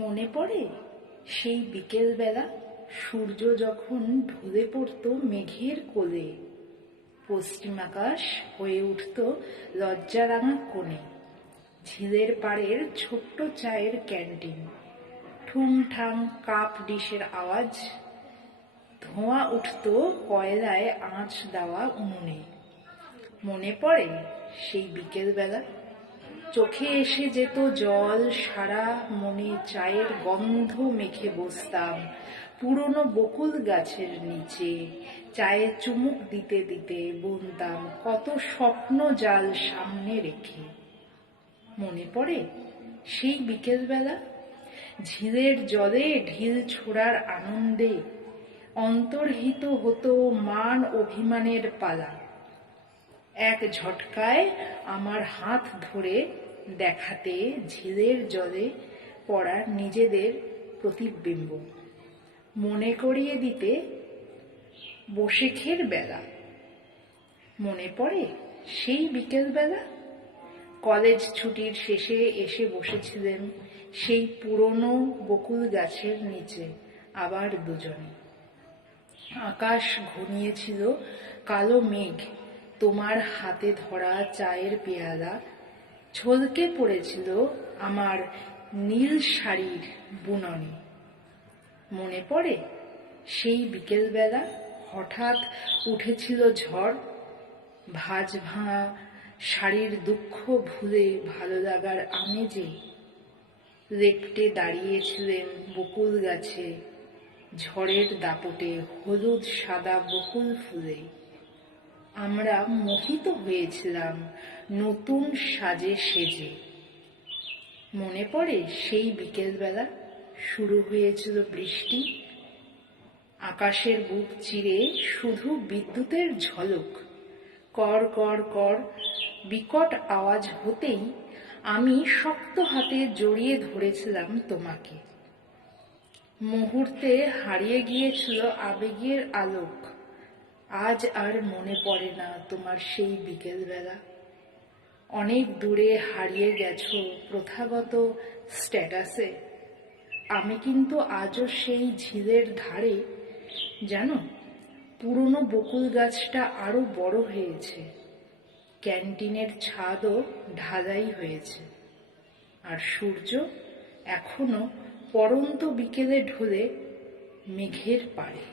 মনে পড়ে সেই বিকেলবেলা সূর্য যখন ঢলে পড়তো মেঘের কোলে, পশ্চিম আকাশ হয়ে উঠত লজ্জারাঙা কোণে। ঝিলের পাড়ের ছোট্ট চায়ের ক্যান্টিন, ঠুংঠাং কাপ ডিশের আওয়াজ, ধোঁয়া উঠত কয়লায় আঁচ দেওয়া উনুনে। মনে পড়ে সেই বিকেলবেলা, চোখে এসে যেত জল, সারা মনে চায়ের গন্ধ মেখে বসতাম পুরনো বকুল গাছের নিচে। চায়ে চুমুক দিতে দিতে বুনতাম কত স্বপ্ন জাল সামনে রেখে। মনে পড়ে সেই বিকেলবেলা, ঝিলের জলে ঢিল ছোড়ার আনন্দে অন্তর্হিত হতো মান অভিমানের পালা। এক ঝটকায় আমার হাত ধরে দেখাতে ঝিলের জলে পড়া নিজেদের প্রতিবিম্ব, মনে করিয়ে দিতে বসেখের বেলা। মনে পড়ে সেই বিকেলবেলা, কলেজ ছুটির শেষে এসে বসেছিলেন সেই পুরনো বকুল গাছের নিচে আবার দুজনে। আকাশ ঘনিয়েছিল কালো মেঘ, তোমার হাতে ধরা চায়ের পেয়ালা ছলকে পড়েছিল আমার নীল শাড়ির বুননে। মনে পড়ে সেই বিকেলবেলা, হঠাৎ উঠেছিল ঝড়, ভাঁজ ভাঙা শাড়ির দুঃখ ভুলে ভালো লাগার আমেজে লেপ্টে দাঁড়িয়েছিলেন বকুল গাছে, ঝড়ের দাপটে হলুদ সাদা বকুল ফুলে। আমরা মোহিত হয়েছিলাম নতুন সাজে সেজে। মনে পড়ে সেই বিকেলবেলা, শুরু হয়েছিল বৃষ্টি, আকাশের বুক চিরে শুধু বিদ্যুতের ঝলক। কর কর কর বিকট আওয়াজ হতেই আমি শক্ত হাতে জড়িয়ে ধরেছিলাম তোমাকে। মুহূর্তে হারিয়ে গিয়েছিল আবেগের আলোক। আজ আর মনে পড়ে না তোমার সেই বিকেলবেলা। অনেক দূরে হারিয়ে গেছো প্রথাগত স্ট্যাটাসে। আমি কিন্তু আজও সেই ঝিলের ধারে, জানো, পুরনো বকুল গাছটা আরো বড় হয়েছে, ক্যান্টিনের ছাদও ঢালাই হয়েছে, আর সূর্য এখনো পড়ন্ত বিকেলে ঢলে মেঘের পাড়ে।